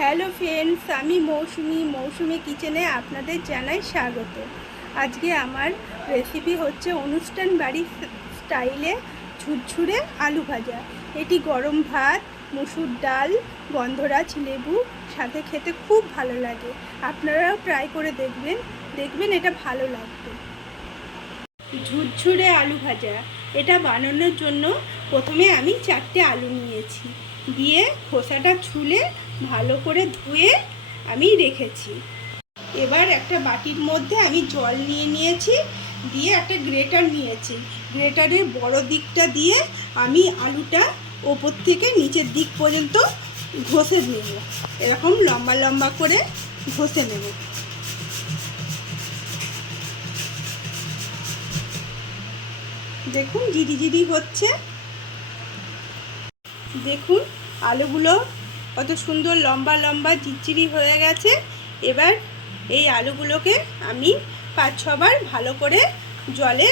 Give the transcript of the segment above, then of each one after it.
Hello friends, আমি মৌসুমি মৌসুমি কিচেনে আপনাদের জানাই স্বাগত। আজকে আমার রেসিপি হচ্ছে অনুষ্ঠান বাড়ি স্টাইলে ঝুরঝুরে আলু ভাজা। এটি গরম ভাত, মুসুর ডাল গন্ধরাজ লেবু সাথে খেতে খুব ভালো লাগে। আপনারাও ট্রাই করে দেখবেন দেখবেন এটা ভালো লাগবে। ঝুরঝুরে আলু ভাজা, এটা বানানোর জন্য প্রথমে আমি চারটে আলু নিয়েছি। দিয়ে খোসাটা ছুলে ভালো করে ধুয়ে আমি রেখেছি। এবার একটা বাটির মধ্যে আমি জল নিয়ে নিয়েছি, দিয়ে একটা গ্রেটার নিয়েছি। গ্রেটারের বড় দিকটা দিয়ে আমি আলুটা ওপর থেকে নিচের দিক পর্যন্ত ঘষে নেব। এরকম লম্বা লম্বা করে ঘষে নেব। দেখুন জিরি জিরি হচ্ছে। দেখুন, আলুগুলো কত সুন্দর লম্বা লম্বা চিচিরি হয়ে গেছে। এবার এই আলুগুলোকে আমি পাঁচ ছবার ভালো করে জলে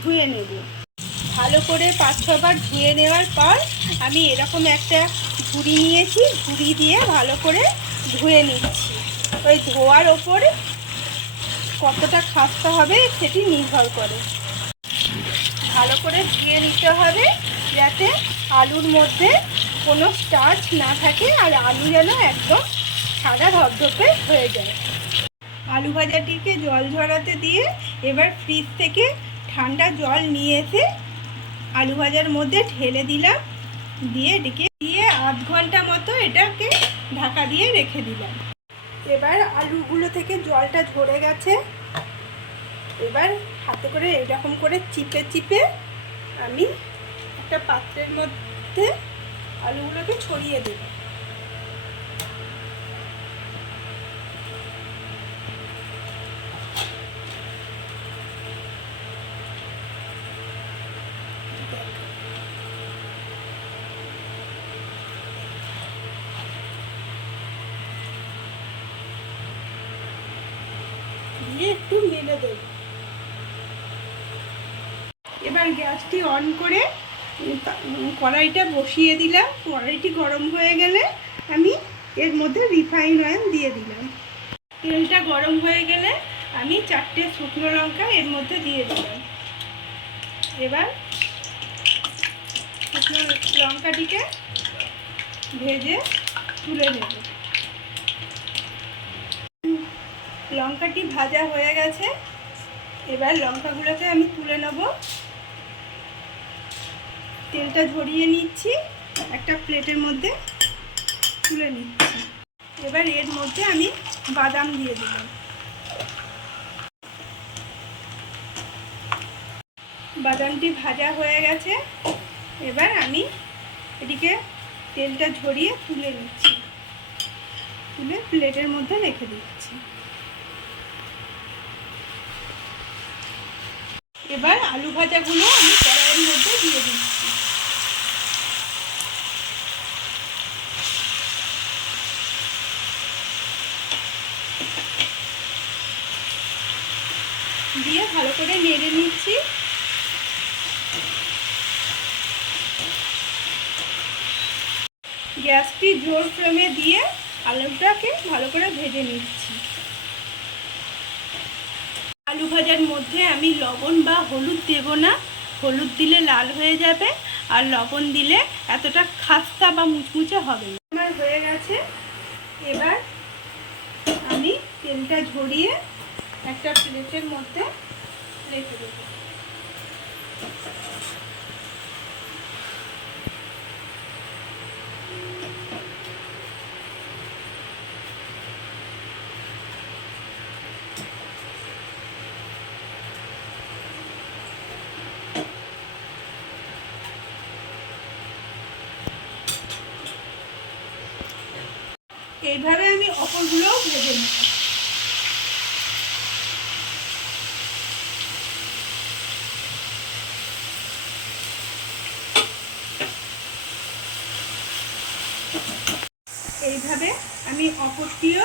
ধুয়ে নেব। ভালো করে পাঁচ ছবার ধুয়ে নেওয়ার পর আমি এরকম একটা ঝুড়ি নিয়েছি, ঝুড়ি দিয়ে ভালো করে ধুয়ে নিচ্ছি। ওই ধোয়ার ওপর কতটা খাস্তা হবে সেটি নির্ভর করে। ভালো করে ধুয়ে নিতে হবে যাতে আলুর মধ্যে কোনো স্টার্চ না থাকে আর আলু যেন একদম সাদা ধপধপে হয়ে যায়। আলু ভাজাটিকে জল ঝরাতে দিয়ে এবার ফ্রিজ থেকে ঠান্ডা জল নিয়ে এসে আলু ভাজার মধ্যে ঢেলে দিলাম। দিয়ে এটিকে দিয়ে আধ ঘণ্টা মতো এটাকে ঢাকা দিয়ে রেখে দিলাম। এবার আলুগুলো থেকে জলটা ঝরে গেছে। এবার হাতে করে এরকম করে চিপে চিপে আমি একটা পাত্রের মধ্যে আলুগুলোকে ছড়িয়ে দেব। দিয়ে একটু মেলে দেব। এবার গ্যাসটি অন করে কড়াইটা বসিয়ে দিলাম। কড়াইটি গরম হয়ে গেলে আমি এর মধ্যে রিফাইন অয়েল দিয়ে দিলাম। তেলটা গরম হয়ে গেলে আমি চারটে শুকনো লঙ্কা এর মধ্যে দিয়ে দিলাম। এবার শুকনো লঙ্কাটিকে ভেজে তুলে নেব। লঙ্কাটি ভাজা হয়ে গেছে। এবার লঙ্কাগুলোকে আমি তুলে নেব। তেলটা ঝরিয়ে নিচ্ছি, একটা প্লেটের মধ্যে তুলে নিচ্ছি। এবার এর মধ্যে আমি বাদাম দিয়ে দিলাম। বাদামটি ভাজা হয়ে গেছে। এবার আমি এটিকে তেলটা ঝরিয়ে তুলে নিচ্ছি। তুলে প্লেটের মধ্যে রেখে দিচ্ছি। এবার আলু ভাজাগুলো আমি কড়াইয়ের মধ্যে দিয়ে দিচ্ছি। দিয়ে ভালো করে নেড়ে নিচ্ছি। গ্যাসটি জোর ফ্লেমে দিয়ে আলুটাকে ভালো করে ভেজে নিচ্ছি। আলু ভাজার মধ্যে আমি লবণ বা হলুদ দেব না। হলুদ দিলে লাল হয়ে যাবে আর লবণ দিলে এতটা খাস্তা বা মুচমুচে হবে আমার হয়ে গেছে। এবার আমি তেলটা ঝরিয়ে একটা প্লেটের মধ্যে রেখে দেবো। এইভাবে আমি অপরগুলোও ভেজে নেব এইভাবে আমি অপরটিও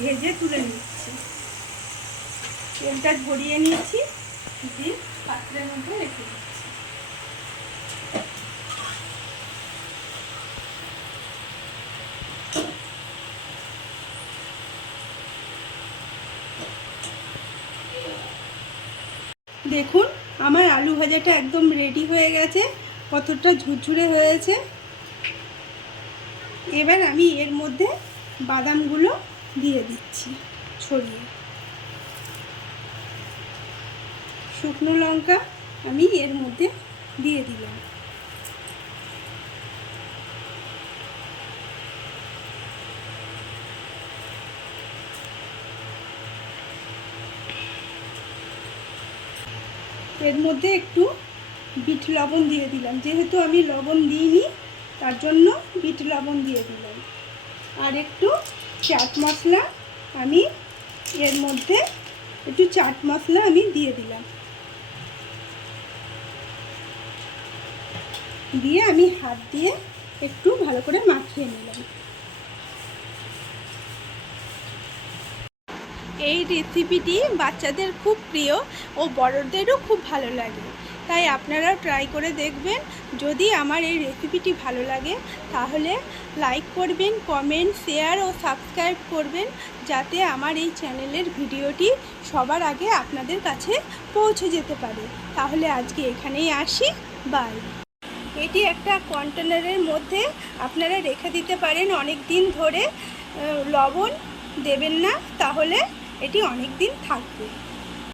ভেজে তুলে নিচ্ছি। তেলটা ঝরিয়ে নিচ্ছি দিয়ে পাত্রের মধ্যে রেখে দিচ্ছি। দেখুন, আমার আলু ভাজাটা একদম রেডি হয়ে গেছে কতটা ঝুরঝুরে হয়েছে। এবার আমি এর মধ্যে বাদামগুলো দিয়ে দিচ্ছি ছড়িয়ে। শুকনো লঙ্কা আমি এর মধ্যে দিয়ে দিলাম। এর মধ্যে একটু বিট লবণ দিয়ে দিলাম। যেহেতু আমি লবণ দিইনি তার জন্য বিট লবণ দিয়ে দিলাম। আর একটু চাট মশলা আমি এর মধ্যে একটু চাট মশলা আমি দিয়ে দিলাম। দিয়ে আমি হাত দিয়ে একটু ভালো করে মাখিয়ে নিলাম। এই রেসিপিটি বাচ্চাদের খুব প্রিয় ও বড়দেরও খুব ভালো লাগে। তাই আপনারাও ট্রাই করে দেখবেন। যদি আমার এই রেসিপিটি ভালো লাগে, তাহলে লাইক করবেন কমেন্ট শেয়ার ও সাবস্ক্রাইব করবেন, যাতে আমার এই চ্যানেলের ভিডিওটি সবার আগে আপনাদের কাছে পৌঁছে যেতে পারে। তাহলে আজকে এখানেই আসি। বাই এটি একটা কন্টেনারের মধ্যে আপনারা রেখে দিতে পারেন অনেক দিন ধরে লবণ দেবেন না, তাহলে এটি অনেক দিন থাকবে।